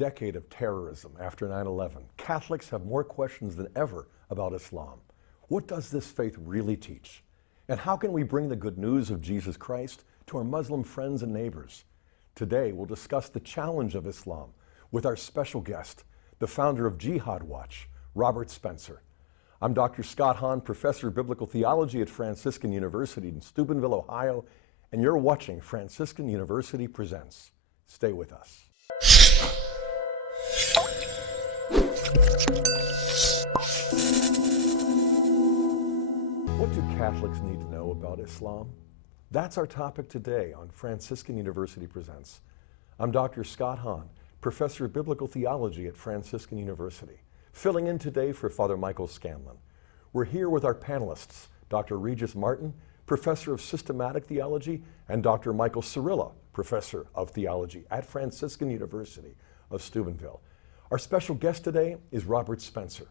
decade of terrorism after 9/11, Catholics have more questions than ever about Islam. What does this faith really teach? And how can we bring the good news of Jesus Christ to our Muslim friends and neighbors? Today, we'll discuss the challenge of Islam with our special guest, the founder of Jihad Watch, Robert Spencer. I'm Dr. Scott Hahn, Professor of Biblical Theology at Franciscan University in Steubenville, Ohio, and you're watching Franciscan University Presents. Stay with us. What do Catholics need to know about Islam? That's our topic today on Franciscan University Presents. I'm Dr. Scott Hahn, Professor of Biblical Theology at Franciscan University, filling in today for Father Michael Scanlon. We're here with our panelists, Dr. Regis Martin, Professor of Systematic Theology, and Dr. Michael Cirilla, Professor of Theology at Franciscan University of Steubenville. Our special guest today is Robert Spencer.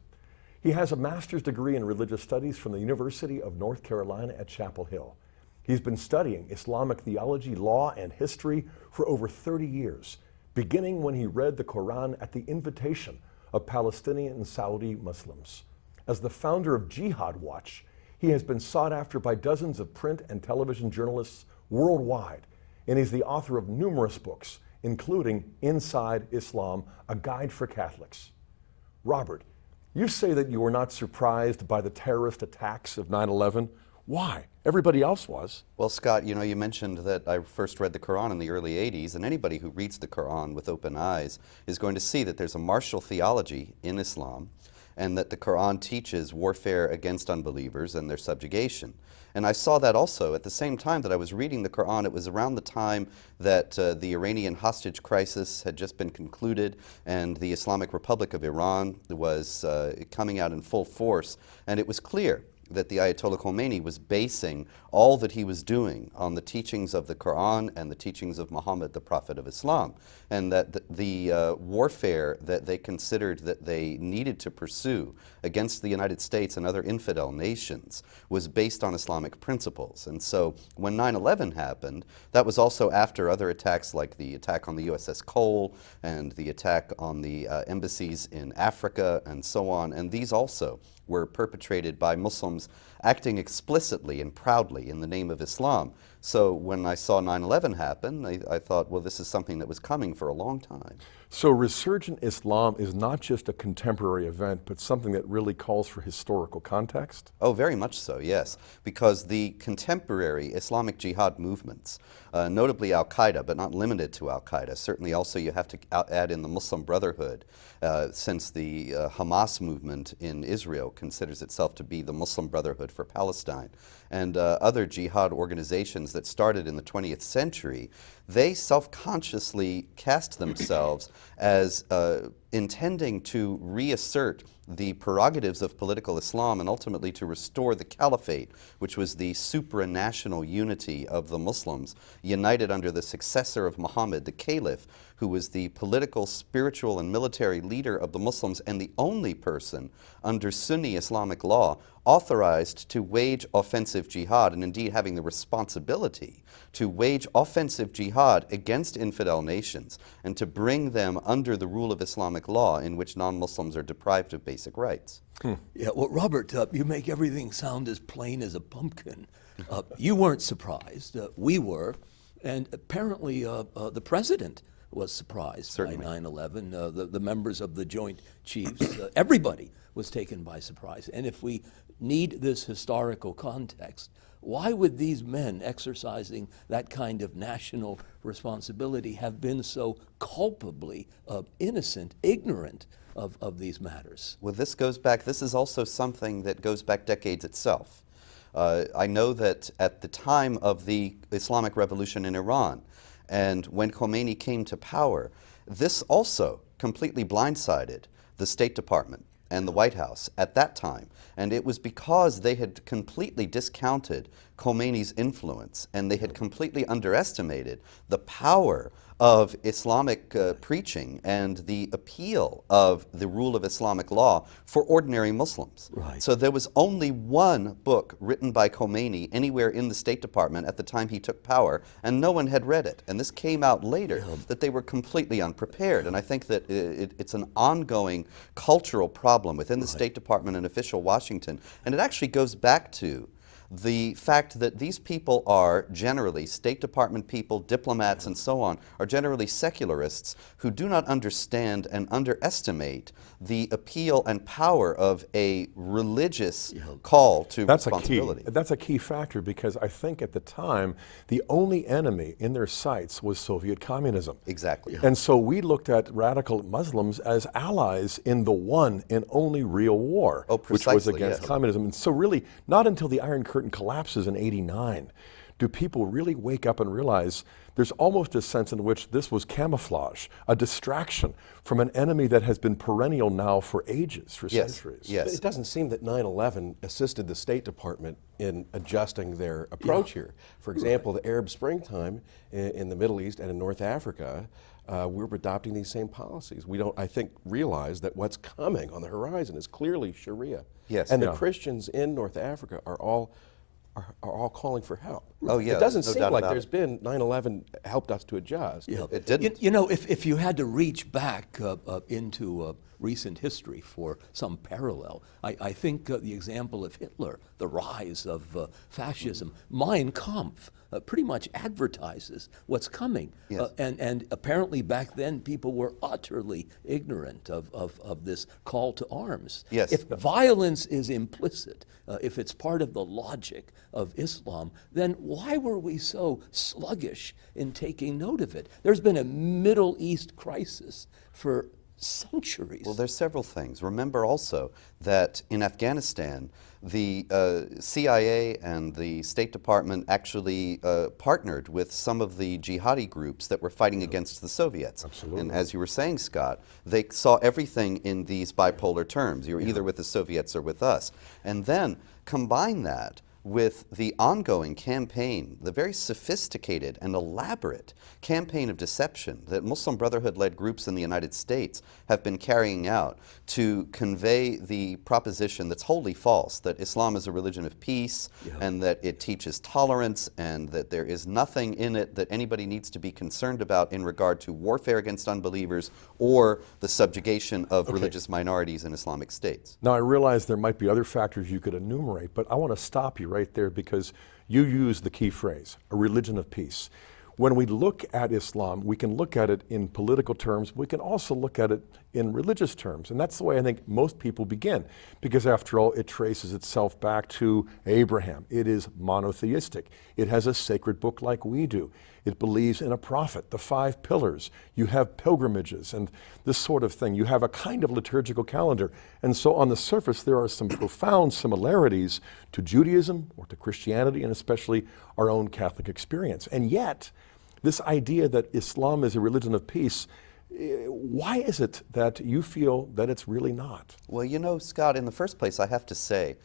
He has a master's degree in religious studies from the University of North Carolina at Chapel Hill. He's been studying Islamic theology, law, and history for over 30 years, beginning when he read the Quran at the invitation of Palestinian and Saudi Muslims. As the founder of Jihad Watch, he has been sought after by dozens of print and television journalists worldwide, and he's the author of numerous books, including Inside Islam, a guide for Catholics. Robert, you say that you were not surprised by the terrorist attacks of 9/11. Why? Everybody else was. Well, Scott, you know, you mentioned that I first read the Quran in the early 80s, and anybody who reads the Quran with open eyes is going to see that there's a martial theology in Islam, and that the Quran teaches warfare against unbelievers and their subjugation. And I saw that also at the same time that I was reading the Quran. It was around the time that the Iranian hostage crisis had just been concluded, and the Islamic Republic of Iran was coming out in full force, and it was clear that the Ayatollah Khomeini was basing all that he was doing on the teachings of the Quran and the teachings of Muhammad, the Prophet of Islam, and that the warfare that they considered that they needed to pursue against the United States and other infidel nations was based on Islamic principles. And so when 9/11 happened, that was also after other attacks like the attack on the USS Cole and the attack on the embassies in Africa and so on, and these also were perpetrated by Muslims acting explicitly and proudly in the name of Islam. So when I saw 9/11 happen, I thought, well, this is something that was coming for a long time. So resurgent Islam is not just a contemporary event, but something that really calls for historical context? Oh, very much so, yes, because the contemporary Islamic jihad movements, notably Al-Qaeda, but not limited to Al-Qaeda, certainly also you have to add in the Muslim Brotherhood, since the Hamas movement in Israel considers itself to be the Muslim Brotherhood for Palestine, and other jihad organizations that started in the 20th century, they self-consciously cast themselves as intending to reassert the prerogatives of political Islam and ultimately to restore the caliphate, which was the supranational unity of the Muslims, united under the successor of Muhammad, the caliph, who was the political, spiritual, and military leader of the Muslims and the only person under Sunni Islamic law authorized to wage offensive jihad, and indeed having the responsibility to wage offensive jihad against infidel nations and to bring them under the rule of Islamic law in which non-Muslims are deprived of basic rights. Yeah, well, Robert, you make everything sound as plain as a pumpkin. You weren't surprised. We were. And apparently the president was surprised Certainly. by 9/11. The members of the Joint Chiefs, everybody was taken by surprise. And if we need this historical context, why would these men exercising that kind of national responsibility have been so culpably innocent, ignorant of these matters? Well, this is also something that goes back decades itself. I know that at the time of the Islamic Revolution in Iran, and when Khomeini came to power, this also completely blindsided the State Department and the White House at that time. And it was because they had completely discounted Khomeini's influence, and they had completely underestimated the power of Islamic preaching and the appeal of the rule of Islamic law for ordinary Muslims. Right. So there was only one book written by Khomeini anywhere in the State Department at the time he took power, and no one had read it. And this came out later, that they were completely unprepared. And I think that it's an ongoing cultural problem within the State Department and official Washington. And it actually goes back to the fact that these people are generally, State Department people, diplomats and so on, are generally secularists who do not understand and underestimate the appeal and power of a religious call to responsibility. That's a key factor, because I think at the time the only enemy in their sights was Soviet communism. Exactly. And so we looked at radical Muslims as allies in the one and only real war, which was against communism. And so really, not until the Iron Curtain collapses in '89 do people really wake up and realize there's almost a sense in which this was camouflage, a distraction from an enemy that has been perennial now for ages, for centuries. Yes. But it doesn't seem that 9/11 assisted the State Department in adjusting their approach here. For example, the Arab Springtime in the Middle East and in North Africa, we're adopting these same policies. We don't, I think, realize that what's coming on the horizon is clearly Sharia. Yes. And the Christians in North Africa are all calling for help. Oh, yeah, It doesn't no seem doubt like about there's been 9/11 helped us to adjust. It didn't. You know, if you had to reach back into recent history for some parallel, I think the example of Hitler, the rise of fascism, Mein Kampf, pretty much advertises what's coming. Yes. And apparently back then people were utterly ignorant of this call to arms. Yes. If violence is implicit, if it's part of the logic of Islam, then why were we so sluggish in taking note of it? There's been a Middle East crisis for centuries. Well, there's several things. Remember also that in Afghanistan, the CIA and the State Department actually partnered with some of the jihadi groups that were fighting against the Soviets. Absolutely. And as you were saying, Scott, they saw everything in these bipolar terms. You're either with the Soviets or with us. And then combine that with the ongoing campaign, the very sophisticated and elaborate campaign of deception that Muslim Brotherhood-led groups in the United States have been carrying out to convey the proposition that's wholly false, that Islam is a religion of peace and that it teaches tolerance and that there is nothing in it that anybody needs to be concerned about in regard to warfare against unbelievers or the subjugation of religious minorities in Islamic states. Now, I realize there might be other factors you could enumerate, but I want to stop you right there because you use the key phrase, a religion of peace. When we look at Islam, we can look at it in political terms, we can also look at it in religious terms. And that's the way I think most people begin, because after all, it traces itself back to Abraham. It is monotheistic. It has a sacred book like we do. It believes in a prophet, the 5 pillars. You have pilgrimages and this sort of thing. You have a kind of liturgical calendar. And so on the surface, there are some profound similarities to Judaism or to Christianity, and especially our own Catholic experience. And yet, this idea that Islam is a religion of peace, why is it that you feel that it's really not? Well, you know, Scott, in the first place, I have to say,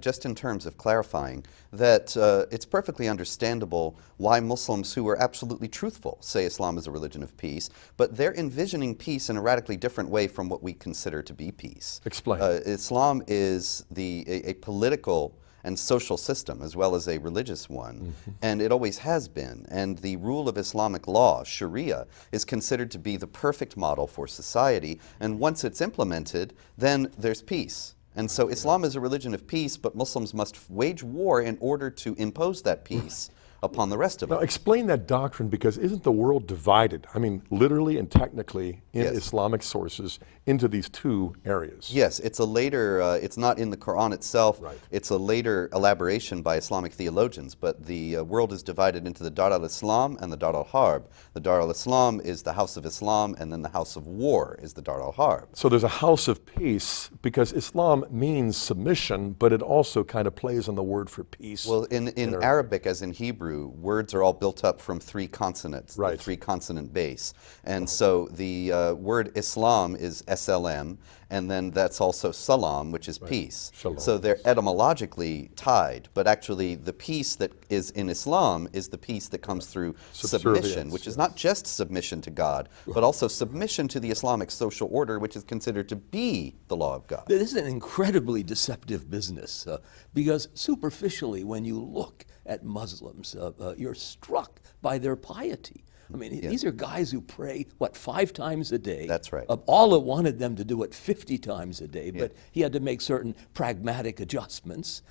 just in terms of clarifying, that it's perfectly understandable why Muslims who are absolutely truthful say Islam is a religion of peace, but they're envisioning peace in a radically different way from what we consider to be peace. Explain. Islam is a political and social system as well as a religious one, and it always has been. And the rule of Islamic law, Sharia, is considered to be the perfect model for society, and once it's implemented, then there's peace. And so Islam is a religion of peace, but Muslims must wage war in order to impose that peace upon the rest of Now, us. explain that doctrine, because isn't the world divided, I mean, literally and technically in Islamic sources, into these two areas? Yes, it's a later, it's not in the Quran itself, it's a later elaboration by Islamic theologians, but the world is divided into the Dar al-Islam and the Dar al-Harb. The Dar al-Islam is the house of Islam, and then the house of war is the Dar al-Harb. So there's a house of peace, because Islam means submission, but it also kind of plays on the word for peace. Well, in Arabic, as in Hebrew, words are all built up from 3 consonants, the 3-consonant base. And so the word Islam is SLM, and then that's also salam, which is peace. Shalom. So they're etymologically tied, but actually the peace that is in Islam is the peace that comes through submission, Subservience, which is not just submission to God, but also submission to the Islamic social order, which is considered to be the law of God. This is an incredibly deceptive business because superficially, when you look at Muslims, you're struck by their piety. I mean, these are guys who pray, 5 times a day? That's right. Allah wanted them to do it 50 times a day, but he had to make certain pragmatic adjustments.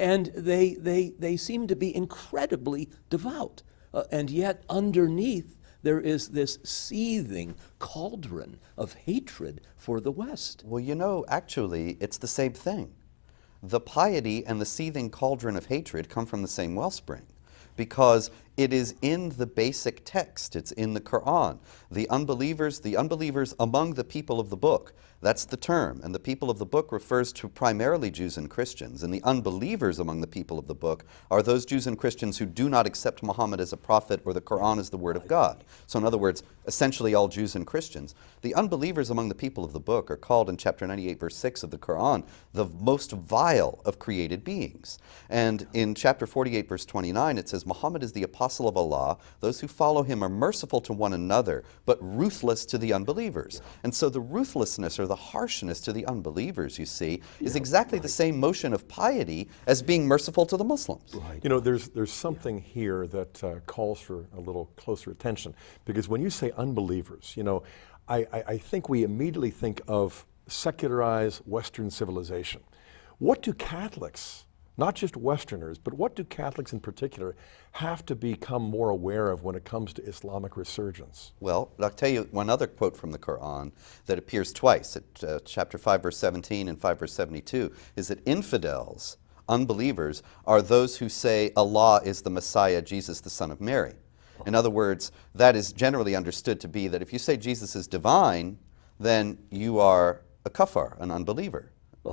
And they seem to be incredibly devout. And yet underneath, there is this seething cauldron of hatred for the West. Well, you know, actually, it's the same thing. The piety and the seething cauldron of hatred come from the same wellspring, because it is in the basic text. It's in the Quran. The unbelievers among the people of the book, that's the term. And the people of the book refers to primarily Jews and Christians. And the unbelievers among the people of the book are those Jews and Christians who do not accept Muhammad as a prophet or the Quran as the word of God. So in other words, essentially all Jews and Christians. The unbelievers among the people of the book are called in chapter 98, verse 6 of the Quran, the most vile of created beings. And in chapter 48, verse 29, it says, Muhammad is the apostle of Allah. Those who follow him are merciful to one another, but ruthless to the unbelievers. And so the ruthlessness or the harshness to the unbelievers, you see, is exactly the same motion of piety as being merciful to the Muslims. You know, there's something here that calls for a little closer attention, because when you say unbelievers, you know, I think we immediately think of secularized Western civilization. What do Catholics, not just Westerners, but what do Catholics in particular have to become more aware of when it comes to Islamic resurgence? Well, I'll tell you one other quote from the Quran that appears twice at chapter 5, verse 17 and 5, verse 72, is that infidels, unbelievers, are those who say Allah is the Messiah, Jesus the Son of Mary. In other words, that is generally understood to be that if you say Jesus is divine, then you are a kafar, an unbeliever.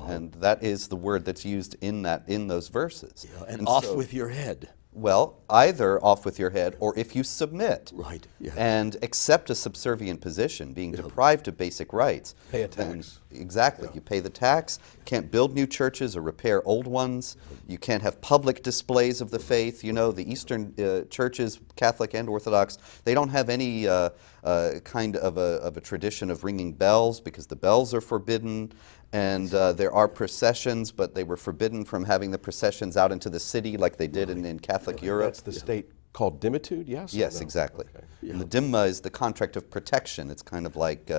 And that is the word that's used in those verses. And off with your head. Well, either off with your head, or if you submit Right, yeah. and accept a subservient position, being deprived of basic rights. Pay a then- tax. Exactly. You pay the tax, can't build new churches or repair old ones. You can't have public displays of the faith. You know, the Eastern churches, Catholic and Orthodox, they don't have any kind of a tradition of ringing bells, because the bells are forbidden. And there are processions, but they were forbidden from having the processions out into the city like they did in Catholic Europe. That's the state called dimitude, yes? or Yes, no? exactly. Okay. And the dhimma is the contract of protection. It's kind of like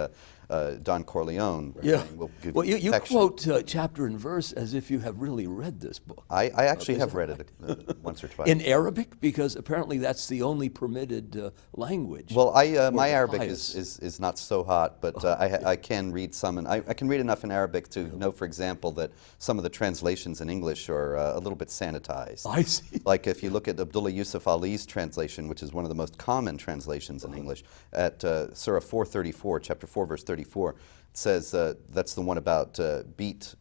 Don Corleone. Yeah. Will give Well, you protection. quote chapter and verse as if you have really read this book. I actually have read it once or twice. In Arabic, because apparently that's the only permitted language. Well, my the Arabic pious. is not so hot, but I can read some, and I can read enough in Arabic to know, for example, that some of the translations in English are a little bit sanitized. I see. Like if you look at Abdullah Yusuf Ali's translation, which is one of the most common translations in English, at Surah 434, chapter 4, verse 34, it says that's the one about beat.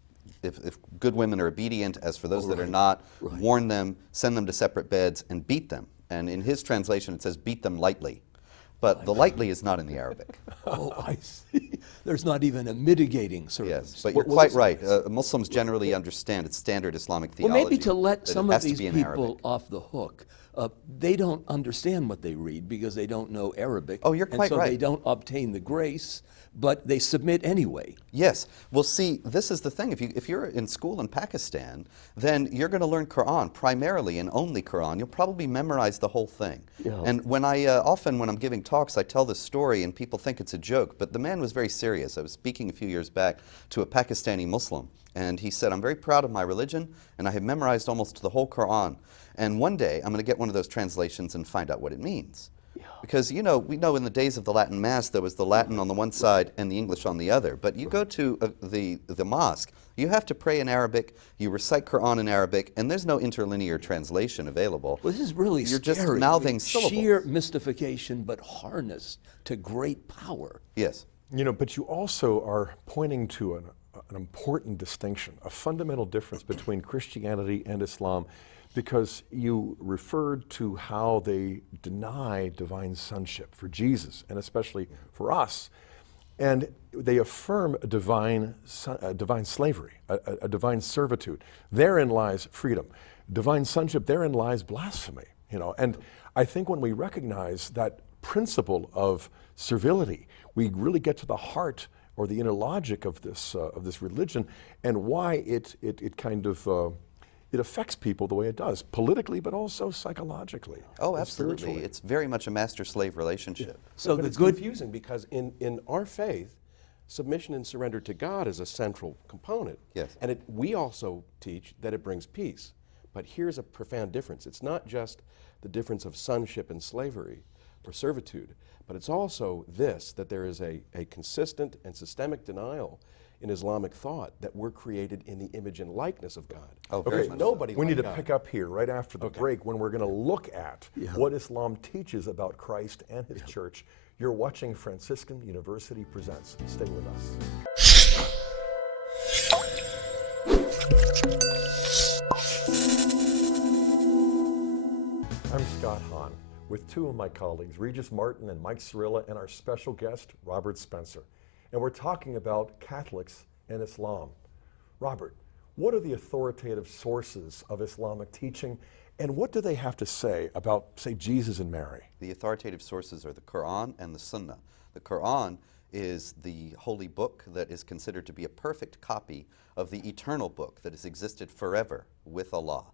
If good women are obedient, as for those that are not, warn them, send them to separate beds, and beat them. And in his translation, it says beat them lightly. But the lightly is not in the Arabic. Oh, I see. There's not even a mitigating circumstance. Yes, but you're quite right. Muslims generally understand it's standard Islamic theology. Well, maybe to let that it some of has to these be in people Arabic. off the hook, they don't understand what they read because they don't know Arabic. Oh, you're quite and so right. they don't obtain the grace, but they submit anyway. Yes. Well, see, this is the thing. If you're in school in Pakistan, then you're going to learn Quran primarily and only Quran. You'll probably memorize the whole thing. Yeah. And when often when I'm giving talks, I tell this story and people think it's a joke, but the man was very serious. I was speaking a few years back to a Pakistani Muslim, and he said, I'm very proud of my religion, and I have memorized almost the whole Quran. And one day, I'm going to get one of those translations and find out what it means. Because, you know, we know in the days of the Latin Mass, there was the Latin on the one side and the English on the other. But you go to the mosque, you have to pray in Arabic, you recite Quran in Arabic, and there's no interlinear translation available. Well, this is really You're scary. just mouthing syllables. Sheer mystification, but harnessed to great power. Yes. You know, but you also are pointing to an important distinction, a fundamental difference between Christianity and Islam, because you referred to how they deny divine sonship for Jesus, and especially for us. And they affirm a divine slavery, a divine servitude. Therein lies freedom. Divine sonship, therein lies blasphemy. And I think when we recognize that principle of servility, we really get to the heart or the inner logic of this religion and why it kind of it affects people the way it does, politically, but also psychologically. Oh, absolutely. It's very much a master-slave relationship. Yeah. So but the it's good confusing because in our faith, submission and surrender to God is a central component. Yes. And we also teach that it brings peace. But here's a profound difference. It's not just the difference of sonship and slavery or servitude, but it's also this, that there is a consistent and systemic denial in Islamic thought that we're created in the image and likeness of God. Oh, very Okay, much nobody we like need to God. pick up here right after the Okay. break when we're going to look at what Islam teaches about Christ and his church. You're watching Franciscan University Presents. Stay with us. I'm Scott Hahn with two of my colleagues, Regis Martin and Mike Cirilla, and our special guest, Robert Spencer. And we're talking about Catholics and Islam. Robert, what are the authoritative sources of Islamic teaching, and what do they have to say about, say, Jesus and Mary? The authoritative sources are the Quran and the Sunnah. The Quran is the holy book that is considered to be a perfect copy of the eternal book that has existed forever with Allah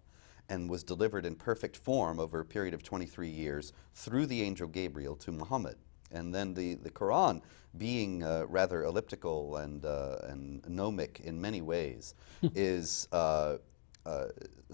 and was delivered in perfect form over a period of 23 years through the angel Gabriel to Muhammad. And then the Quran, being rather elliptical and gnomic in many ways, is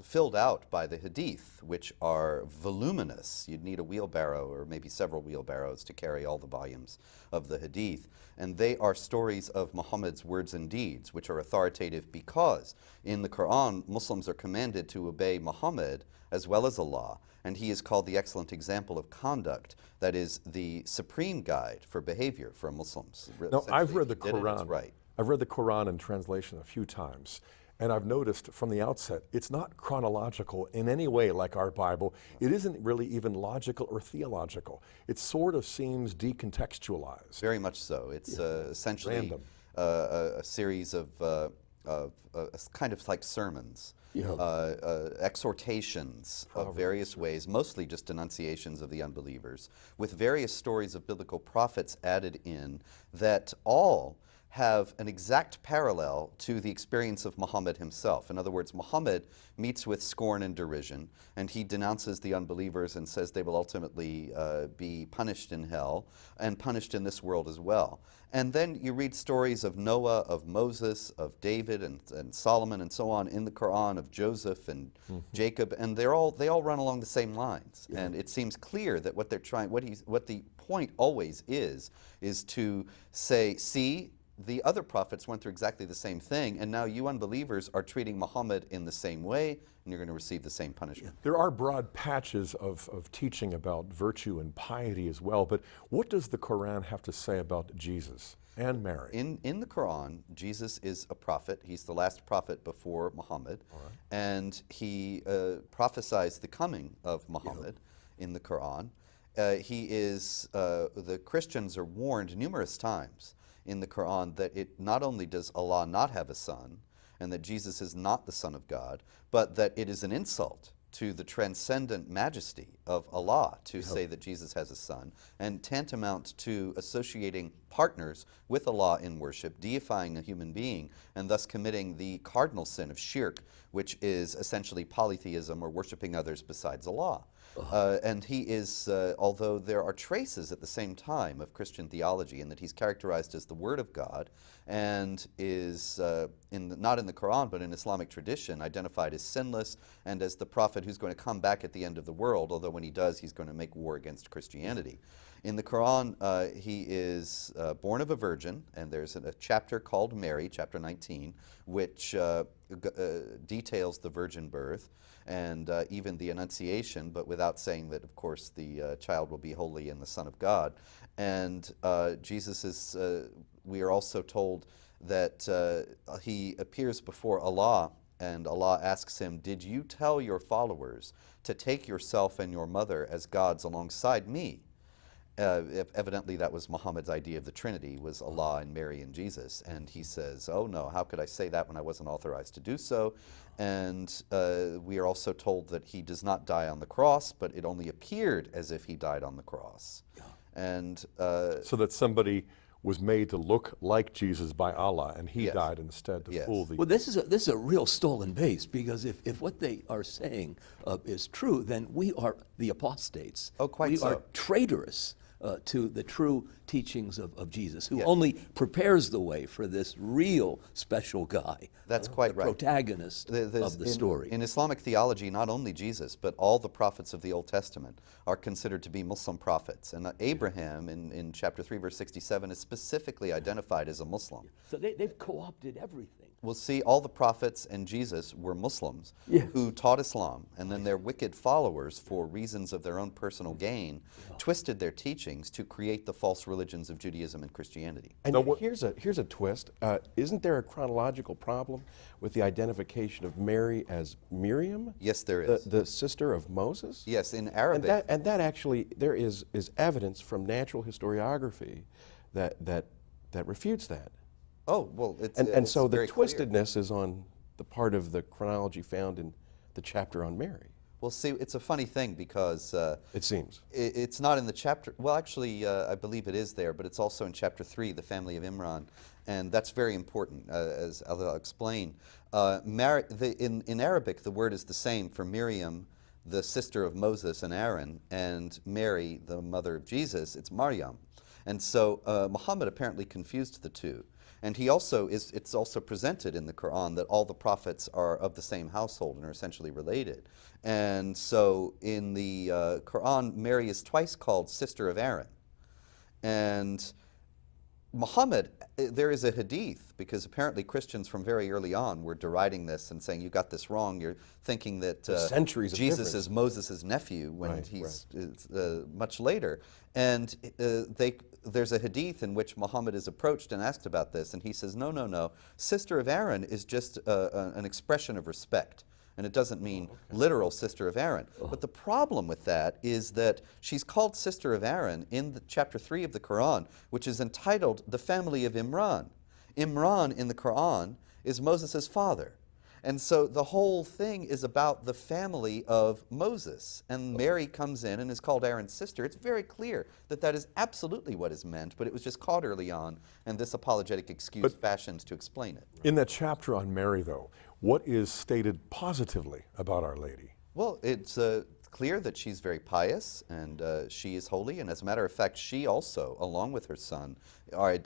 filled out by the Hadith, which are voluminous. You'd need a wheelbarrow or maybe several wheelbarrows to carry all the volumes of the Hadith. And they are stories of Muhammad's words and deeds, which are authoritative because in the Quran, Muslims are commanded to obey Muhammad as well as Allah. And he is called the excellent example of conduct that is the supreme guide for behavior for Muslims. Now, I've read the If you did it, it's Quran. right. I've read the Quran in translation a few times, and I've noticed from the outset, it's not chronological in any way like our Bible. It isn't really even logical or theological. It sort of seems decontextualized. Very much so. It's essentially Random. A series of kind of like sermons, exhortations of various ways, mostly just denunciations of the unbelievers, with various stories of biblical prophets added in that all have an exact parallel to the experience of Muhammad himself. In other words, Muhammad meets with scorn and derision, and he denounces the unbelievers and says they will ultimately be punished in hell and punished in this world as well. And then you read stories of Noah, of Moses, of David and Solomon and so on in the Quran, of Joseph and Jacob, and they all run along the same lines. And it seems clear that what they're trying, what the point always is to say, see, the other prophets went through exactly the same thing, and now you unbelievers are treating Muhammad in the same way, and you're going to receive the same punishment. There are broad patches of teaching about virtue and piety as well, but what does the Quran have to say about Jesus and Mary? In the Quran, Jesus is a prophet. He's the last prophet before Muhammad, and he prophesies the coming of Muhammad in the Quran. The Christians are warned numerous times in the Quran that it not only does Allah not have a son, and that Jesus is not the Son of God, but that it is an insult to the transcendent majesty of Allah to say that Jesus has a son, and tantamount to associating partners with Allah in worship, deifying a human being, and thus committing the cardinal sin of shirk, which is essentially polytheism or worshiping others besides Allah. And he is, although there are traces at the same time of Christian theology in that he's characterized as the Word of God and is, not in the Quran but in Islamic tradition, identified as sinless and as the prophet who's going to come back at the end of the world, although when he does, he's going to make war against Christianity. In the Quran, he is born of a virgin, and there's a chapter called Mary, chapter 19, which details the virgin birth and even the Annunciation, but without saying that, of course, the child will be holy and the Son of God. And Jesus is, we are also told that he appears before Allah, and Allah asks him, "Did you tell your followers to take yourself and your mother as gods alongside me?" Evidently that was Muhammad's idea of the Trinity, was Allah and Mary and Jesus. And he says, oh no, how could I say that when I wasn't authorized to do so? And we are also told that he does not die on the cross, but it only appeared as if he died on the cross. And so that somebody was made to look like Jesus by Allah, and he Yes. died instead to Yes. fool the... Well, this is a real stolen base, because if what they are saying is true, then we are the apostates. Oh, quite we so. are traitorous to the true teachings of Jesus, who Yes. only prepares the way for this real special guy. That's quite the right. protagonist of the story. In Islamic theology, not only Jesus, but all the prophets of the Old Testament are considered to be Muslim prophets. And Abraham, in chapter 3, verse 67, is specifically identified as a Muslim. So they've co-opted everything. We'll see all the prophets and Jesus were Muslims Yes. who taught Islam, and then their wicked followers, for reasons of their own personal gain, twisted their teachings to create the false religions of Judaism and Christianity. And here's a twist. Isn't there a chronological problem with the identification of Mary as Miriam? Yes, there is. The sister of Moses? Yes, in Arabic. And that actually, there is evidence from natural historiography that refutes that. Oh, well, it's And so the very clear. twistedness is on the part of the chronology found in the chapter on Mary. Well, see, it's a funny thing because It seems. it's not in the chapter. Well, actually, I believe it is there, but it's also in chapter 3, the family of Imran, and that's very important, as I'll explain. In Arabic, the word is the same for Miriam, the sister of Moses and Aaron, and Mary, the mother of Jesus. It's Maryam, and so Muhammad apparently confused the two. And it's also presented in the Quran that all the prophets are of the same household and are essentially related. And so in the Quran, Mary is twice called sister of Aaron. And Muhammad, there is a hadith, because apparently Christians from very early on were deriding this and saying, you got this wrong, you're thinking that centuries of Jesus difference. is Moses' nephew when Right, he's much later. And there's a hadith in which Muhammad is approached and asked about this, and he says, no, sister of Aaron is just an expression of respect. And it doesn't mean literal sister of Aaron. But the problem with that is that she's called sister of Aaron in chapter 3 of the Quran, which is entitled The Family of Imran. Imran in the Quran is Moses' father. And so the whole thing is about the family of Moses. And Mary comes in and is called Aaron's sister. It's very clear that that is absolutely what is meant, but it was just caught early on, and this apologetic excuse fashioned to explain it. In that chapter on Mary, though, what is stated positively about Our Lady? Well, it's clear that she's very pious and she is holy, and as a matter of fact, she also, along with her son,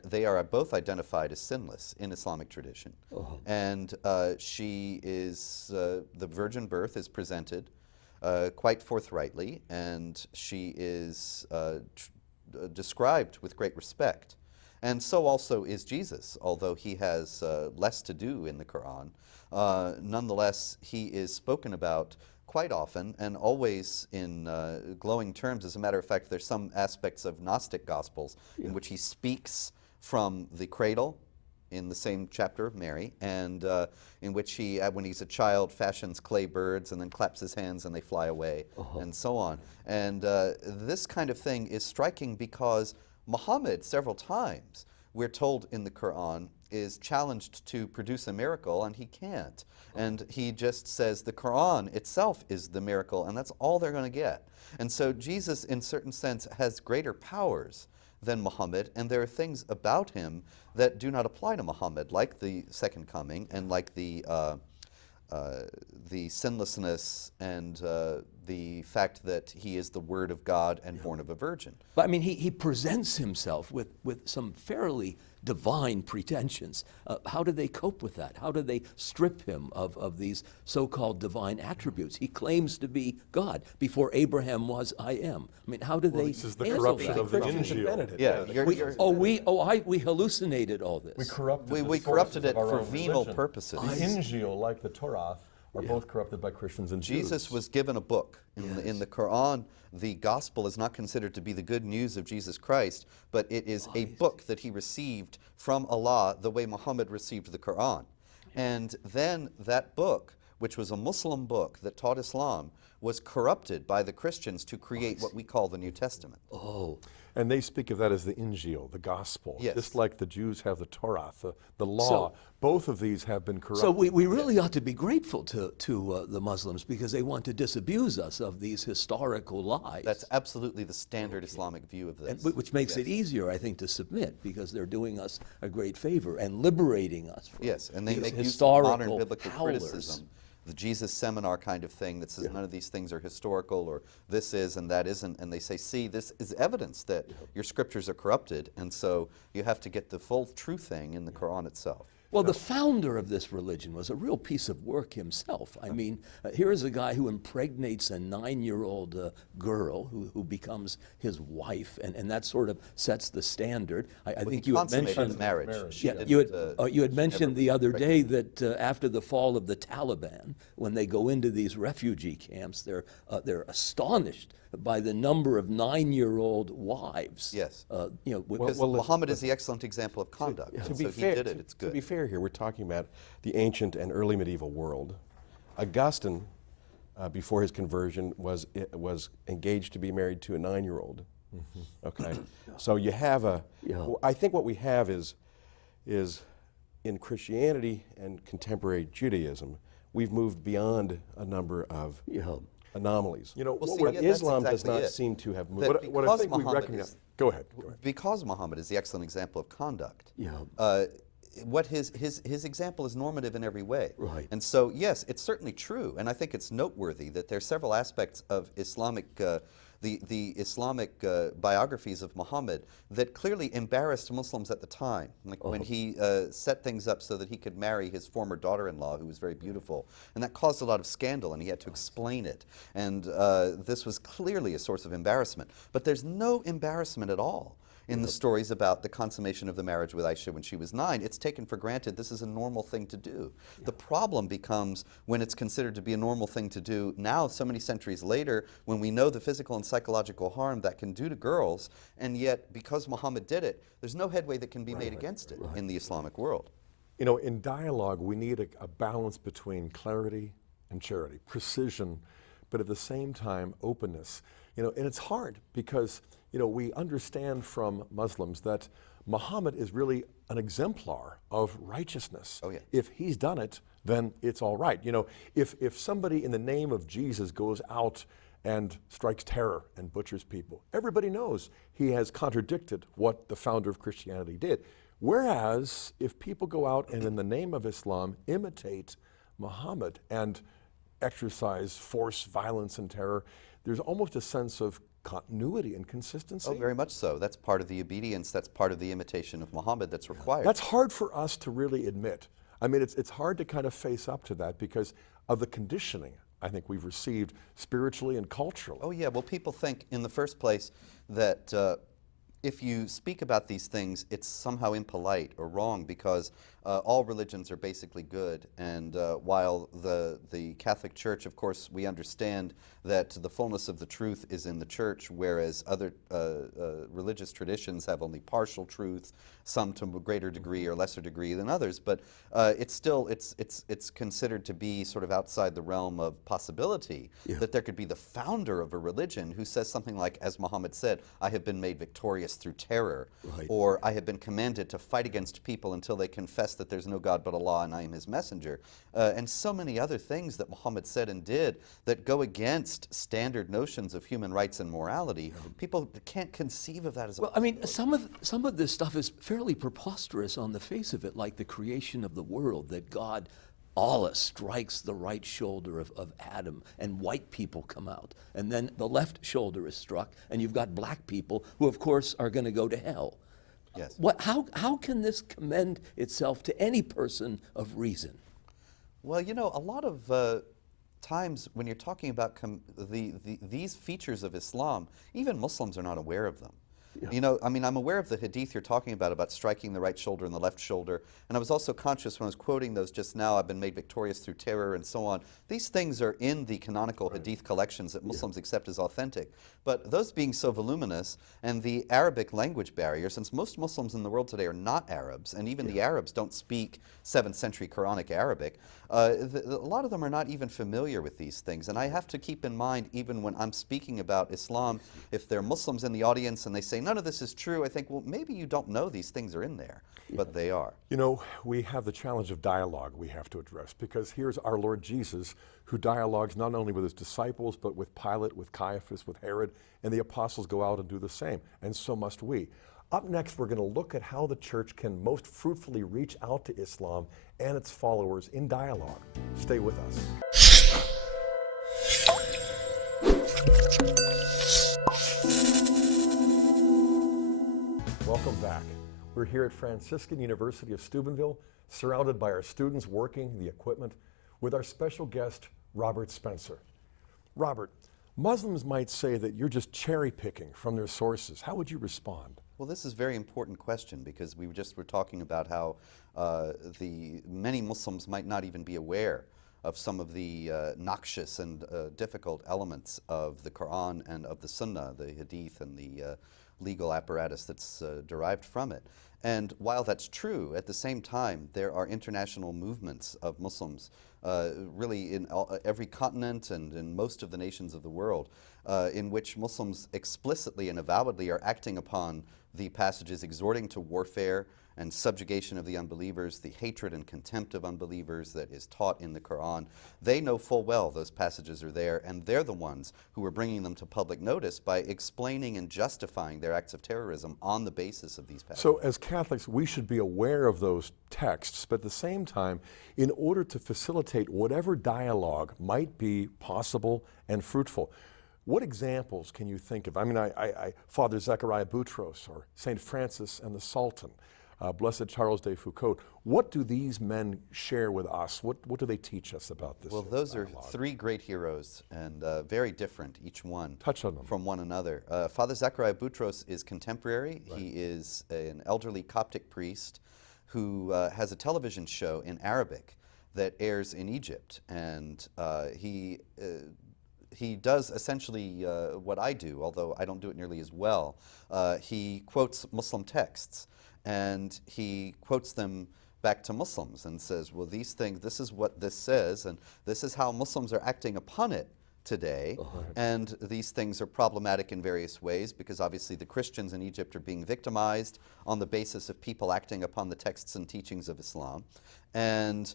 they are both identified as sinless in Islamic tradition. And she is, the virgin birth is presented quite forthrightly, and she is described with great respect. And so also is Jesus, although he has less to do in the Quran. Nonetheless, he is spoken about quite often and always in glowing terms. As a matter of fact, there's some aspects of Gnostic Gospels in which he speaks from the cradle in the same chapter of Mary, and in which he, when he's a child, fashions clay birds and then claps his hands and they fly away, and so on. And this kind of thing is striking because Muhammad, several times, we're told in the Quran, is challenged to produce a miracle, and he can't. And he just says the Quran itself is the miracle, and that's all they're going to get. And so Jesus, in certain sense, has greater powers than Muhammad, and there are things about him that do not apply to Muhammad, like the second coming, and like the sinlessness and the fact that he is the Word of God and born of a virgin. But I mean, he presents himself with some fairly divine pretensions. How do they cope with that? How do they strip him of these so-called divine attributes? He claims to be God. Before Abraham was, I am. I mean, how do they This is the handle corruption that? of the Christians NGO. invented it. Yeah, We hallucinated all this. We corrupted we the corrupted sources it of our for own venal religion. purposes. The NGO, like the Torah, are both corrupted by Christians and Jews. Jesus was given a book. In the Quran, the gospel is not considered to be the good news of Jesus Christ, but it is a book that he received from Allah the way Muhammad received the Quran. And then that book, which was a Muslim book that taught Islam, was corrupted by the Christians to create what we call the New Testament. Oh. And they speak of that as the Injil, the gospel. Yes. Just like the Jews have the Torah, the law. Both of these have been corrupted. So we really ought to be grateful to the Muslims because they want to disabuse us of these historical lies. That's absolutely the standard Islamic view of this. Which makes it easier, I think, to submit because they're doing us a great favor and liberating us from Yes, and they these make use of historical modern biblical howlers. criticism, the Jesus seminar kind of thing that says none of these things are historical, or this is and that isn't, and they say, see, this is evidence that your scriptures are corrupted, and so you have to get the full true thing in the Quran itself. Well, the founder of this religion was a real piece of work himself. I mean, here is a guy who impregnates a 9-year-old girl who becomes his wife, and that sort of sets the standard. I think you had mentioned marriage. Yeah, you had mentioned the other day that after the fall of the Taliban, when they go into these refugee camps, they're astonished by the number of 9-year-old wives. Yes. Because Muhammad is the excellent example of conduct. To and be so fair, he did it, it's good. To be fair here, we're talking about the ancient and early medieval world. Augustine, before his conversion, was engaged to be married to a 9-year-old. Okay, so you have I think what we have is in Christianity and contemporary Judaism, we've moved beyond a number of anomalies. You know, what Islam does not seem to have moved. What I think we recognize. Go ahead. Because Muhammad is the excellent example of conduct. What his example is normative in every way. Right. And so, yes, it's certainly true, and I think it's noteworthy that there are several aspects of Islamic, the Islamic biographies of Muhammad that clearly embarrassed Muslims at the time. Like when he set things up so that he could marry his former daughter-in-law, who was very beautiful, and that caused a lot of scandal, and he had to explain it. And this was clearly a source of embarrassment. But there's no embarrassment at all in the stories about the consummation of the marriage with Aisha when she was 9. It's taken for granted this is a normal thing to do. The problem becomes when it's considered to be a normal thing to do now, so many centuries later, when we know the physical and psychological harm that can do to girls, and yet because Muhammad did it, there's no headway that can be made against it in the Islamic world. You know, in dialogue, we need a balance between clarity and charity, precision, but at the same time, openness. You know, and it's hard because, you know, we understand from Muslims that Muhammad is really an exemplar of righteousness. Oh, yeah. If he's done it, then it's all right. You know, if somebody in the name of Jesus goes out and strikes terror and butchers people, everybody knows he has contradicted what the founder of Christianity did. Whereas if people go out and in the name of Islam imitate Muhammad and exercise force, violence, and terror, there's almost a sense of continuity and consistency. Oh, very much so. That's part of the obedience, that's part of the imitation of Muhammad that's required. That's hard for us to really admit. I mean, it's hard to kind of face up to that because of the conditioning I think we've received spiritually and culturally. Oh yeah, well people think in the first place that if you speak about these things, it's somehow impolite or wrong because all religions are basically good, and while the Catholic Church, of course, we understand that the fullness of the truth is in the Church, whereas other religious traditions have only partial truth, some to a greater degree or lesser degree than others, but it's still, it's considered to be sort of outside the realm of possibility that there could be the founder of a religion who says something like, as Muhammad said, I have been made victorious through terror, or I have been commanded to fight against people until they confess that there's no God but Allah and I am his messenger, and so many other things that Muhammad said and did that go against standard notions of human rights and morality. People can't conceive of that as a Well, I mean, some of this stuff is fairly preposterous on the face of it, like the creation of the world, that God, Allah, strikes the right shoulder of Adam and white people come out. And then the left shoulder is struck and you've got black people who, of course, are going to go to hell. Yes. How can this commend itself to any person of reason? Well, you know, a lot of times when you're talking about these features of Islam, even Muslims are not aware of them. You know, I mean, I'm aware of the hadith you're talking about striking the right shoulder and the left shoulder, and I was also conscious when I was quoting those just now, I've been made victorious through terror and so on. These things are in the canonical hadith collections that Muslims accept as authentic, but those being so voluminous and the Arabic language barrier, since most Muslims in the world today are not Arabs, and even the Arabs don't speak 7th century Quranic Arabic, a lot of them are not even familiar with these things, and I have to keep in mind, even when I'm speaking about Islam, if there are Muslims in the audience and they say, none of this is true, I think, well, maybe you don't know these things are in there, but they are. You know, we have the challenge of dialogue we have to address, because here's our Lord Jesus, who dialogues not only with his disciples, but with Pilate, with Caiaphas, with Herod, and the apostles go out and do the same, and so must we. Up next, we're going to look at how the church can most fruitfully reach out to Islam and its followers in dialogue. Stay with us. Welcome back. We're here at Franciscan University of Steubenville, surrounded by our students working the equipment, with our special guest, Robert Spencer. Robert, Muslims might say that you're just cherry picking from their sources. How would you respond? Well, this is a very important question, because we just were talking about how the many Muslims might not even be aware of some of the noxious and difficult elements of the Quran and of the Sunnah, the Hadith and the legal apparatus that's derived from it. And while that's true, at the same time, there are international movements of Muslims really in every continent and in most of the nations of the world, in which Muslims explicitly and avowedly are acting upon the passages exhorting to warfare and subjugation of the unbelievers, the hatred and contempt of unbelievers that is taught in the Quran. They know full well those passages are there, and they're the ones who are bringing them to public notice by explaining and justifying their acts of terrorism on the basis of these passages. So as Catholics, we should be aware of those texts, but at the same time, in order to facilitate whatever dialogue might be possible and fruitful, what examples can you think of? I mean, Father Zechariah Boutros or St. Francis and the Sultan, Blessed Charles de Foucauld. What do these men share with us? What do they teach us about this? Well, those dialogue? are three great heroes, and very different, each one, Touch on them. from one another. Father Zechariah Boutros is contemporary. Right. He is an elderly Coptic priest who has a television show in Arabic that airs in Egypt, and he does essentially what I do, although I don't do it nearly as well. He quotes Muslim texts, and he quotes them back to Muslims and says, well, these things, this is what this says, and this is how Muslims are acting upon it today. And these things are problematic in various ways, because obviously the Christians in Egypt are being victimized on the basis of people acting upon the texts and teachings of Islam. And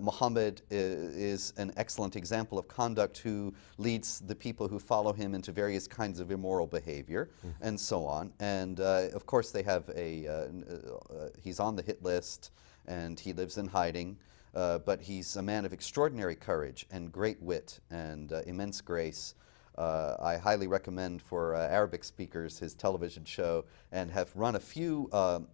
Muhammad is an excellent example of conduct who leads the people who follow him into various kinds of immoral behavior, and so on. And of course they have he's on the hit list, and he lives in hiding, but he's a man of extraordinary courage and great wit and immense grace. I highly recommend for Arabic speakers his television show, and have run a few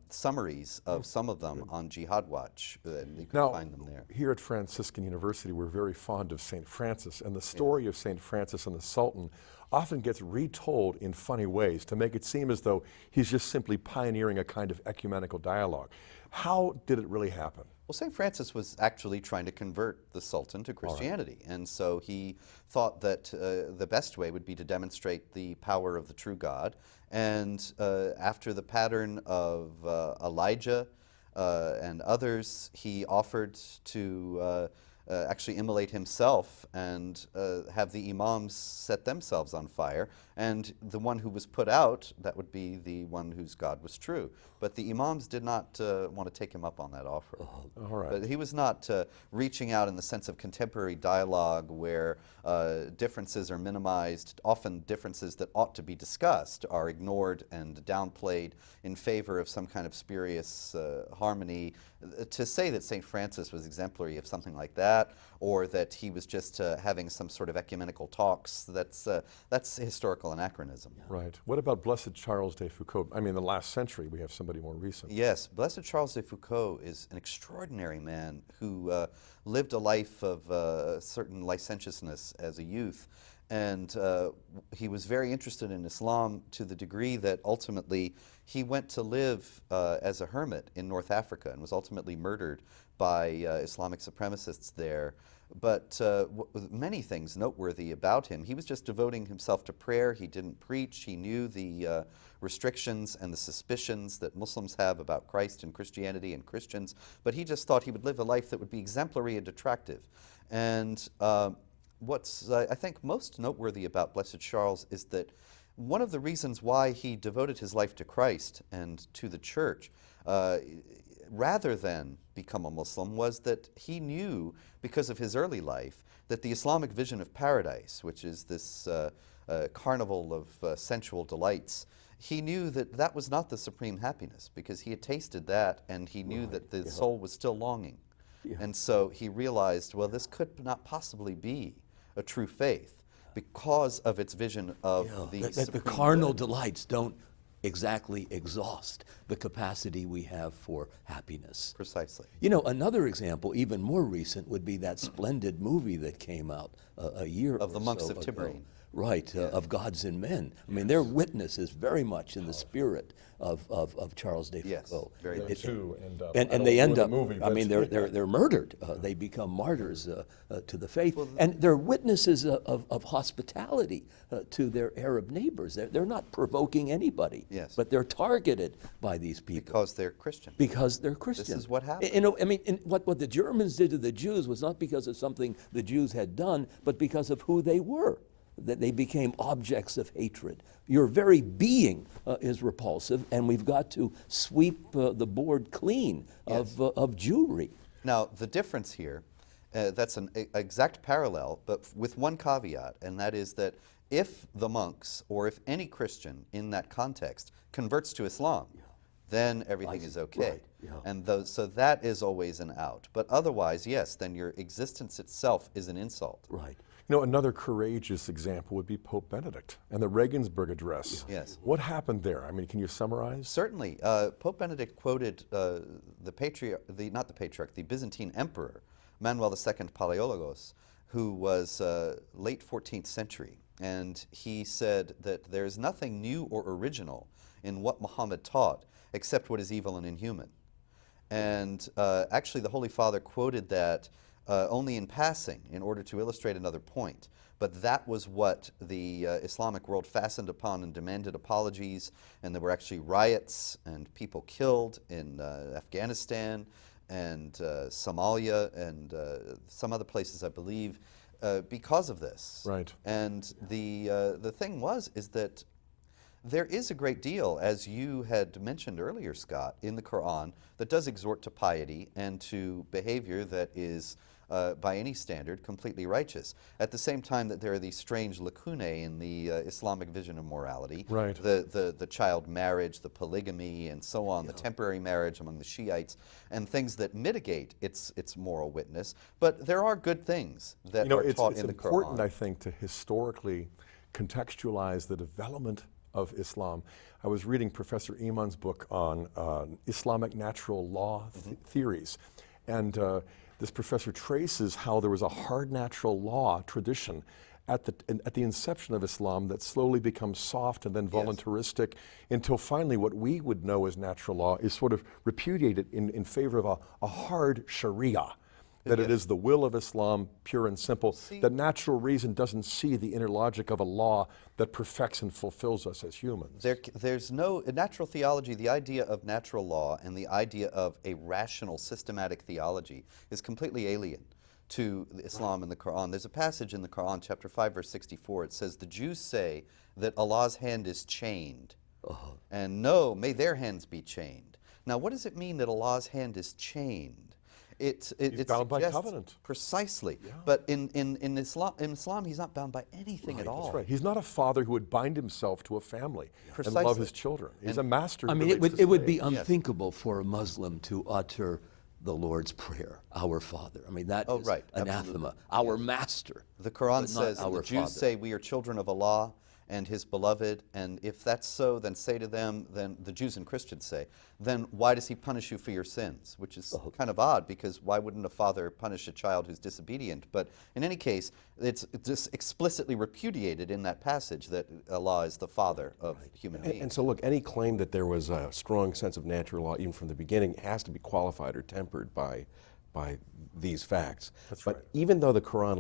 summaries of some of them on Jihad Watch, and you can find them there. Here at Franciscan University, we're very fond of St. Francis, and the story of St. Francis and the Sultan often gets retold in funny ways to make it seem as though he's just simply pioneering a kind of ecumenical dialogue. How did it really happen? Well, St. Francis was actually trying to convert the Sultan to Christianity, and so he thought that the best way would be to demonstrate the power of the true God. And after the pattern of Elijah and others, he offered to actually immolate himself and have the imams set themselves on fire, and the one who was put out, that would be the one whose God was true. But the imams did not want to take him up on that offer. All right. But he was not reaching out in the sense of contemporary dialogue where differences are minimized. Often differences that ought to be discussed are ignored and downplayed in favor of some kind of spurious harmony. To say that St. Francis was exemplary of something like that, or that he was just having some sort of ecumenical talks, that's historical anachronism. Right. What about Blessed Charles de Foucauld? I mean, in the last century, we have somebody more recent. Yes, Blessed Charles de Foucauld is an extraordinary man who lived a life of certain licentiousness as a youth, and he was very interested in Islam to the degree that ultimately he went to live as a hermit in North Africa and was ultimately murdered by Islamic supremacists there. But many things noteworthy about him. He was just devoting himself to prayer. He didn't preach. He knew the restrictions and the suspicions that Muslims have about Christ and Christianity and Christians, but he just thought he would live a life that would be exemplary and attractive. And what's I think most noteworthy about Blessed Charles is that one of the reasons why he devoted his life to Christ and to the church, rather than become a Muslim, was that he knew, because of his early life, that the Islamic vision of paradise, which is this carnival of sensual delights, he knew that that was not the supreme happiness, because he had tasted that and he knew that the soul was still longing. And so he realized, well, this could not possibly be a true faith because of its vision of that the carnal delights don't exactly exhaust the capacity we have for happiness. Precisely. You know, another example, even more recent, would be that splendid movie that came out a year Of the or monks so of ago. Tiberine. Right, of Gods and Men. I mean, their witness is very much in the spirit of Charles de Yes, Foucault. very There much. too, and, I And don't they know end the up, movie, I but- mean, they're murdered. They become martyrs to the faith. And they're witnesses of hospitality to their Arab neighbors. They're not provoking anybody, Yes. but they're targeted by these people. Because they're Christian. Because they're Christian. is what happened. You know, I mean, what the Germans did to the Jews was not because of something the Jews had done, but because of who they were. That they became objects of hatred. Your very being is repulsive, and we've got to sweep the board clean of Jewry. Now, the difference here, that's an exact parallel, but with one caveat, and that is that if the monks, or if any Christian in that context, converts to Islam, then everything is okay. Right, yeah. And so that is always an out. But otherwise, yes, then your existence itself is an insult. Right. You know, another courageous example would be Pope Benedict and the Regensburg Address. Yes. What happened there? I mean, can you summarize? Certainly. Pope Benedict quoted the Byzantine Emperor, Manuel II Palaiologos, who was late 14th century. And he said that there is nothing new or original in what Muhammad taught except what is evil and inhuman. And actually the Holy Father quoted that only in passing in order to illustrate another point. But that was what the Islamic world fastened upon and demanded apologies, and there were actually riots and people killed in Afghanistan and Somalia and some other places, I believe, because of this. Right. And the thing is that there is a great deal, as you had mentioned earlier, Scott, in the Quran that does exhort to piety and to behavior that is, by any standard, completely righteous. At the same time that there are these strange lacunae in the Islamic vision of morality, Right. the child marriage, the polygamy, and so on, the temporary marriage among the Shiites, and things that mitigate its moral witness. But there are good things that are taught it's in the important, Quran. I think, to historically contextualize the development of Islam. I was reading Professor Iman's book on Islamic natural law theories, and this professor traces how there was a hard natural law tradition at the inception of Islam that slowly becomes soft and then voluntaristic until finally what we would know as natural law is sort of repudiated in favor of a hard Sharia. That it is the will of Islam, pure and simple. That natural reason doesn't see the inner logic of a law that perfects and fulfills us as humans. There's no, in natural theology, the idea of natural law and the idea of a rational, systematic theology is completely alien to Islam and the Quran. There's a passage in the Quran, chapter 5, verse 64. It says, the Jews say that Allah's hand is chained. And no, may their hands be chained. Now, what does it mean that Allah's hand is chained? It bound by suggests covenant. Precisely. But in Islam, he's not bound by anything at all. That's right. He's not a father who would bind himself to a family and Precisely. love his children. He's a master. I who mean, relates it to would be slaves. unthinkable for a Muslim to utter the Lord's Prayer, Our Father. I mean, that is right, anathema. Our Master. The Quran but not says our the Jews Father. say we are children of Allah and His beloved, and if that's so, then say to them, then the Jews and Christians say, then why does He punish you for your sins? Which is kind of odd, because why wouldn't a father punish a child who's disobedient? But in any case, it's just explicitly repudiated in that passage that Allah is the father of human beings. And so look, any claim that there was a strong sense of natural law even from the beginning has to be qualified or tempered by these facts. But even though the Quran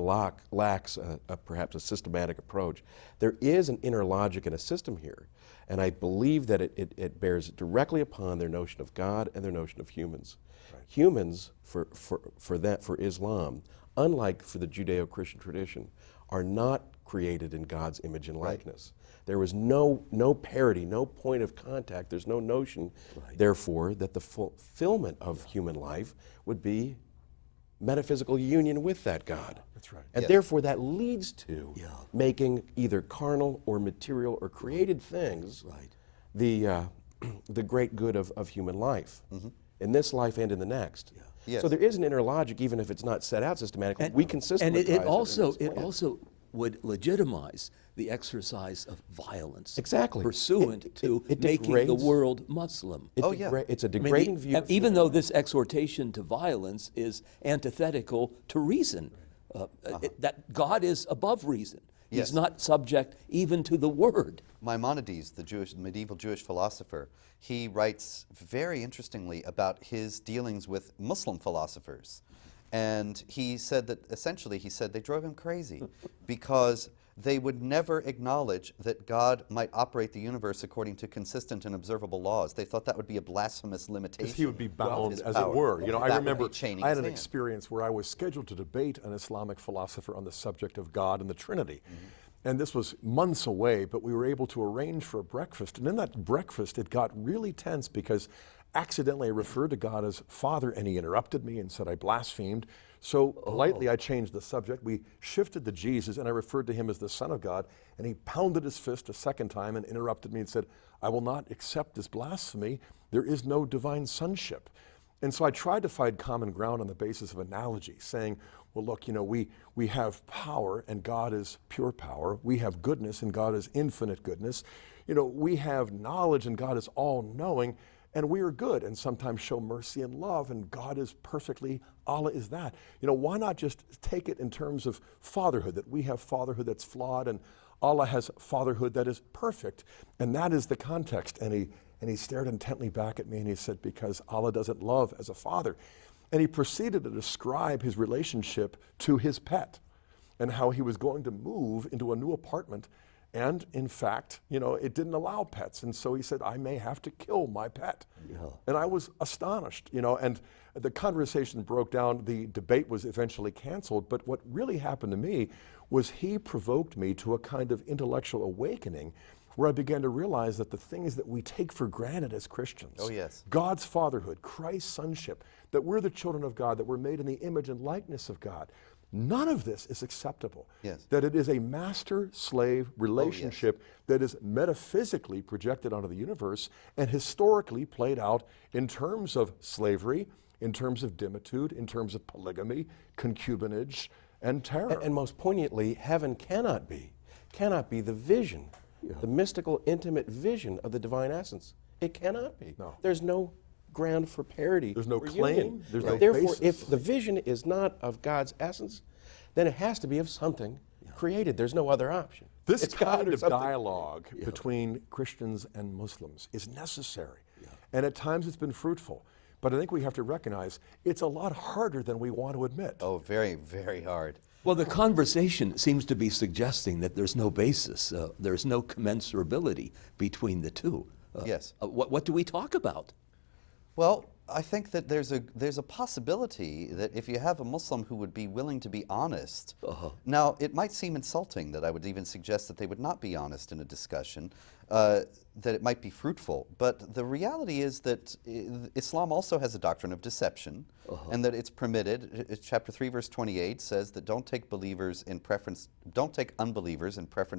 lacks perhaps a systematic approach, there is an inner logic and a system here. And I believe that it bears directly upon their notion of God and their notion of humans. Humans, for Islam, unlike for the Judeo-Christian tradition, are not created in God's image and likeness. There was no parity, no point of contact. There's no notion, therefore, that the fulfillment of human life would be metaphysical union with that God. That's right. And therefore that leads to making either carnal or material or created things the great good of human life, in this life and in the next. Yes. So there is an inner logic, even if it's not set out systematically. We can systematize And it also plan. would legitimize the exercise of violence. Exactly. Pursuant to it making the degrades- world Muslim. It's a I mean, degrading view. of even human though this exhortation to violence is antithetical to reason, that God is above reason. Yes. He's not subject even to the word. Maimonides, the medieval Jewish philosopher, he writes very interestingly about his dealings with Muslim philosophers. And he said that essentially, they drove him crazy because they would never acknowledge that God might operate the universe according to consistent and observable laws. They thought that would be a blasphemous limitation. Because he would be of bound, his as power. it were. You know, I That would remember be chaining I had his an hand. experience where I was scheduled to debate an Islamic philosopher on the subject of God and the Trinity. And this was months away, but we were able to arrange for a breakfast. And in that breakfast, it got really tense because accidentally I referred to God as Father, and he interrupted me and said I blasphemed. So politely, I changed the subject. We shifted to Jesus, and I referred to him as the Son of God, and he pounded his fist a second time and interrupted me and said, I will not accept this blasphemy. There is no divine sonship. And so I tried to find common ground on the basis of analogy, saying, well, look, you know, we have power, and God is pure power. We have goodness, and God is infinite goodness. You know, we have knowledge, and God is all-knowing. And we are good and sometimes show mercy and love, and God is perfectly, Allah is that. You know, why not just take it in terms of fatherhood, that we have fatherhood that's flawed and Allah has fatherhood that is perfect, and that is the context. And he stared intently back at me and he said, because Allah doesn't love as a father. And he proceeded to describe his relationship to his pet and how he was going to move into a new apartment. And in fact, you know, it didn't allow pets. And so he said, I may have to kill my pet. And I was astonished, you know, and the conversation broke down. The debate was eventually canceled. But what really happened to me was he provoked me to a kind of intellectual awakening where I began to realize that the things that we take for granted as Christians, God's fatherhood, Christ's sonship, that we're the children of God, that we're made in the image and likeness of God, none of this is acceptable. That it is a master-slave relationship that is metaphysically projected onto the universe and historically played out in terms of slavery, in terms of dimitude, in terms of polygamy, concubinage, and terror. And most poignantly, heaven cannot be the vision, the mystical, intimate vision of the divine essence. It cannot be. No. There's no ground for parity. There's no for claim. union. There's no Therefore, basis. if the vision is not of God's essence, then it has to be of something created. There's no other option. This It's God kind or of something. dialogue between Christians and Muslims is necessary. And at times it's been fruitful. But I think we have to recognize it's a lot harder than we want to admit. Oh, very, very hard. Well, the conversation seems to be suggesting that there's no basis, there's no commensurability between the two. What do we talk about? Well, I think that there's a possibility that if you have a Muslim who would be willing to be honest, now it might seem insulting that I would even suggest that they would not be honest in a discussion, that it might be fruitful, but the reality is that Islam also has a doctrine of deception, and that it's permitted. Chapter 3, verse 28 says that don't take unbelievers in preference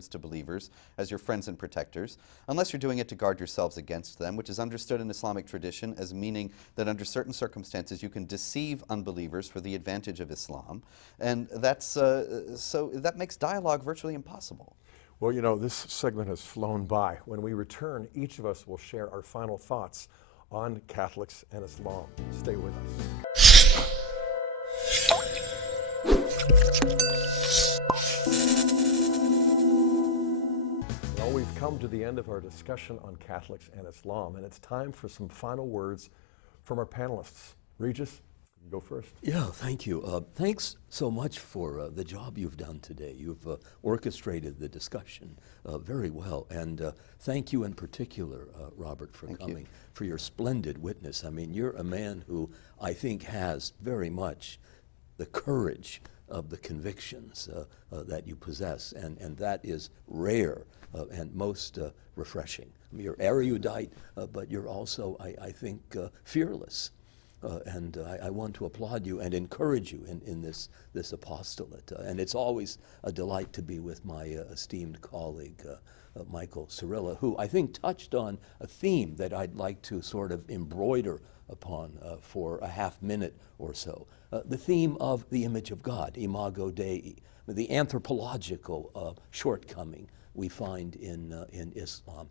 to believers as your friends and protectors, unless you're doing it to guard yourselves against them, which is understood in Islamic tradition as meaning that under certain circumstances you can deceive unbelievers for the advantage of Islam, and that's so that makes dialogue virtually impossible. Well, you know, this segment has flown by. When we return, each of us will share our final thoughts on Catholics and Islam. Stay with us. Well, we've come to the end of our discussion on Catholics and Islam, and it's time for some final words from our panelists. Regis, you go first. Yeah, thank you. Thanks so much for the job you've done today. You've orchestrated the discussion very well. And thank you in particular, Robert, for coming, for your splendid witness. I mean, you're a man who I think has very much the courage of the convictions that you possess, and that is rare and most refreshing. I mean, you're erudite, but you're also, I think, fearless. And I want to applaud you and encourage you in this apostolate. And it's always a delight to be with my esteemed colleague, Michael Cyrilla, who I think touched on a theme that I'd like to sort of embroider upon for a half minute or so. The theme of the image of God, imago Dei, the anthropological shortcoming we find in Islam.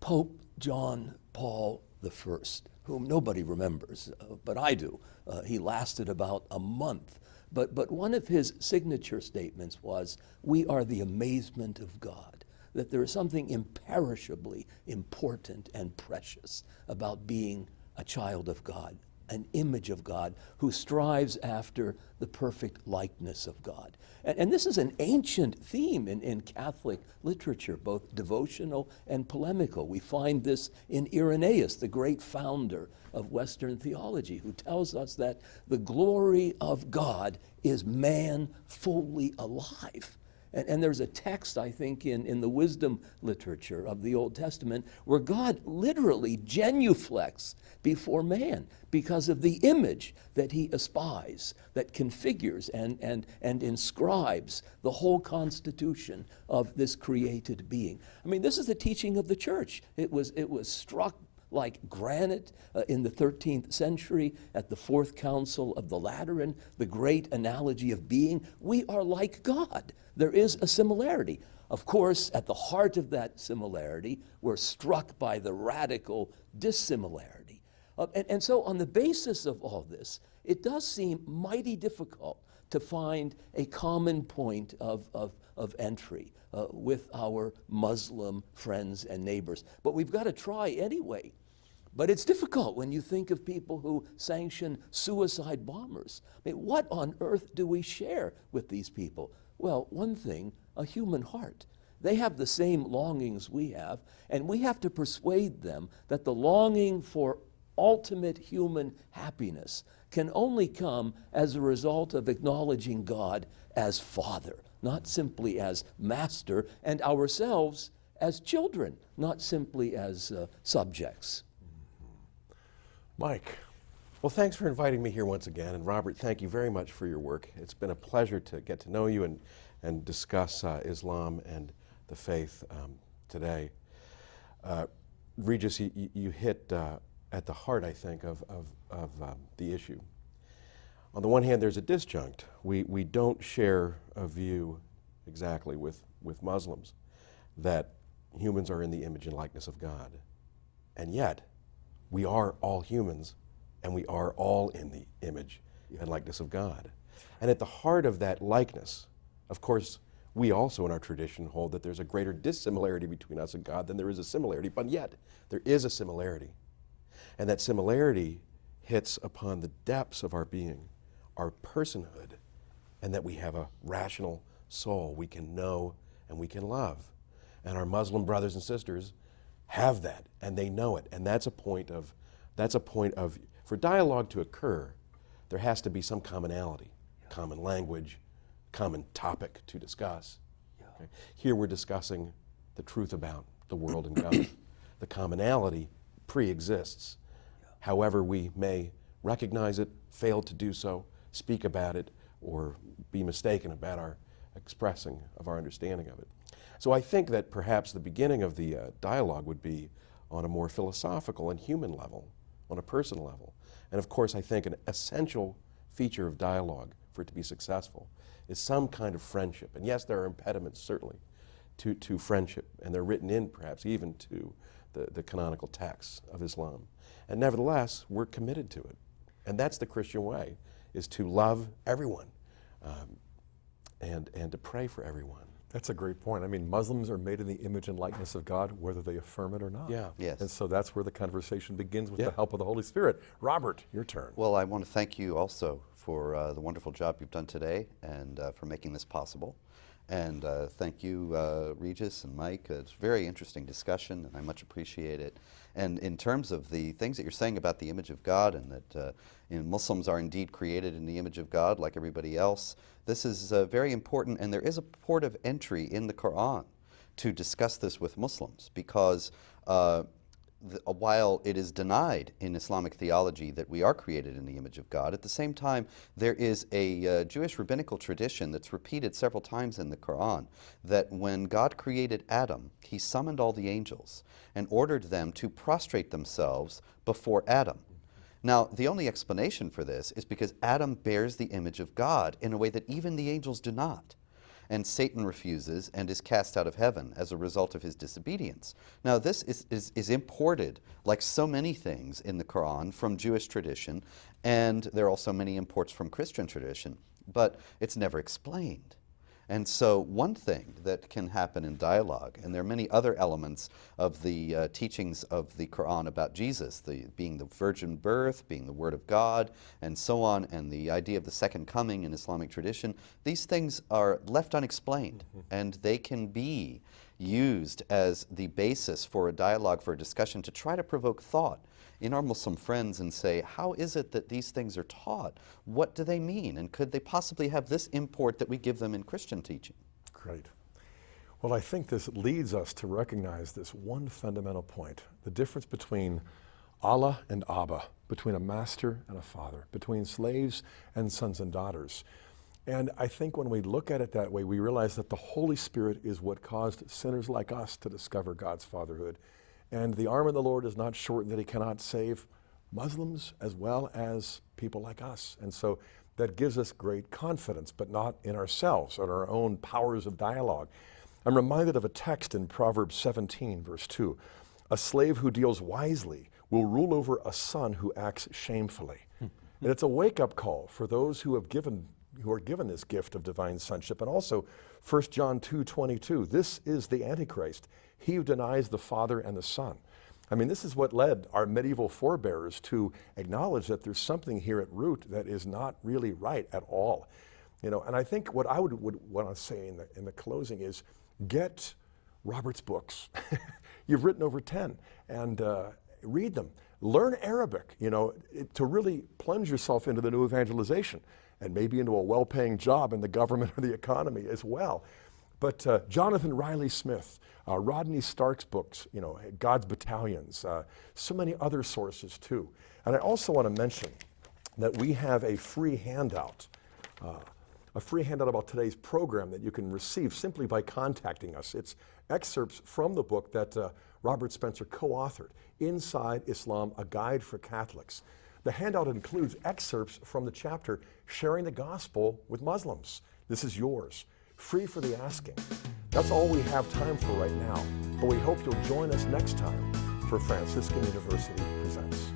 Pope John Paul I, whom nobody remembers, but I do. He lasted about a month. But one of his signature statements was, "We are the amazement of God," that there is something imperishably important and precious about being a child of God, an image of God who strives after the perfect likeness of God. And this is an ancient theme in Catholic literature, both devotional and polemical. We find this in Irenaeus, the great founder of Western theology, who tells us that the glory of God is man fully alive. And there's a text, I think, in the wisdom literature of the Old Testament where God literally genuflects before man because of the image that he espies, that configures and inscribes the whole constitution of this created being. I mean, this is the teaching of the church. It was struck like granite in the 13th century at the Fourth Council of the Lateran, the great analogy of being. We are like God. There is a similarity. Of course, at the heart of that similarity, we're struck by the radical dissimilarity. And so on the basis of all this, it does seem mighty difficult to find a common point of entry with our Muslim friends and neighbors. But we've got to try anyway. But it's difficult when you think of people who sanction suicide bombers. I mean, what on earth do we share with these people? Well, one thing, a human heart. They have the same longings we have, and we have to persuade them that the longing for ultimate human happiness can only come as a result of acknowledging God as Father, not simply as Master, and ourselves as children, not simply as subjects. Mike. Well, thanks for inviting me here once again. And Robert, thank you very much for your work. It's been a pleasure to get to know you and discuss Islam and the faith today. Regis, you hit at the heart, I think, of the issue. On the one hand, there's a disjunct. We don't share a view exactly with Muslims that humans are in the image and likeness of God. And yet, we are all humans, and we are all in the image and likeness of God. And at the heart of that likeness, of course, we also in our tradition hold that there's a greater dissimilarity between us and God than there is a similarity, but yet there is a similarity. And that similarity hits upon the depths of our being, our personhood, and that we have a rational soul we can know and we can love. And our Muslim brothers and sisters have that, and they know it. And that's a point of, for dialogue to occur, there has to be some commonality, common language, common topic to discuss. Okay? Here we're discussing the truth about the world and God. The commonality pre-exists. However, we may recognize it, fail to do so, speak about it, or be mistaken about our expressing of our understanding of it. So I think that perhaps the beginning of the dialogue would be on a more philosophical and human level, on a personal level. And of course, I think an essential feature of dialogue for it to be successful is some kind of friendship. And yes, there are impediments, certainly, to friendship, and they're written in, perhaps, even to the canonical texts of Islam. And nevertheless, we're committed to it. And that's the Christian way, is to love everyone and to pray for everyone. That's a great point. I mean, Muslims are made in the image and likeness of God, whether they affirm it or not. Yeah. Yes. And so that's where the conversation begins with the help of the Holy Spirit. Robert, your turn. Well, I want to thank you also for the wonderful job you've done today and for making this possible. And thank you, Regis and Mike. It's a very interesting discussion, and I much appreciate it. And in terms of the things that you're saying about the image of God, and that Muslims are indeed created in the image of God like everybody else, this is very important, and there is a port of entry in the Quran to discuss this with Muslims, because while it is denied in Islamic theology that we are created in the image of God, at the same time there is a Jewish rabbinical tradition that's repeated several times in the Quran, that when God created Adam, he summoned all the angels and ordered them to prostrate themselves before Adam. Now, the only explanation for this is because Adam bears the image of God in a way that even the angels do not. And Satan refuses and is cast out of heaven as a result of his disobedience. Now, this is imported, like so many things in the Quran, from Jewish tradition, and there are also many imports from Christian tradition, but it's never explained. And so one thing that can happen in dialogue, and there are many other elements of the teachings of the Quran about Jesus, being the virgin birth, being the Word of God, and so on, and the idea of the second coming in Islamic tradition, these things are left unexplained, and they can be used as the basis for a dialogue, for a discussion, to try to provoke thought in our Muslim friends and say, how is it that these things are taught? What do they mean? And could they possibly have this import that we give them in Christian teaching? Great. Well, I think this leads us to recognize this one fundamental point, the difference between Allah and Abba, between a master and a father, between slaves and sons and daughters. And I think when we look at it that way, we realize that the Holy Spirit is what caused sinners like us to discover God's fatherhood. And the arm of the Lord is not shortened that he cannot save Muslims as well as people like us. And so that gives us great confidence, but not in ourselves or our own powers of dialogue. I'm reminded of a text in Proverbs 17, verse 2. A slave who deals wisely will rule over a son who acts shamefully. And it's a wake-up call for those who are given this gift of divine sonship. And also 1 John 2:22, this is the Antichrist, he who denies the Father and the Son. I mean, this is what led our medieval forebears to acknowledge that there's something here at root that is not really right at all. You know, and I think what I would want to say in the closing is, get Robert's books. You've written over 10, and read them. Learn Arabic, you know, to really plunge yourself into the new evangelization, and maybe into a well-paying job in the government or the economy as well. But Jonathan Riley Smith, Rodney Stark's books, you know, God's Battalions, so many other sources too. And I also want to mention that we have a free handout about today's program that you can receive simply by contacting us. It's excerpts from the book that Robert Spencer co-authored, Inside Islam, A Guide for Catholics. The handout includes excerpts from the chapter, Sharing the Gospel with Muslims. This is yours, free for the asking. That's all we have time for right now, but we hope you'll join us next time for Franciscan University Presents.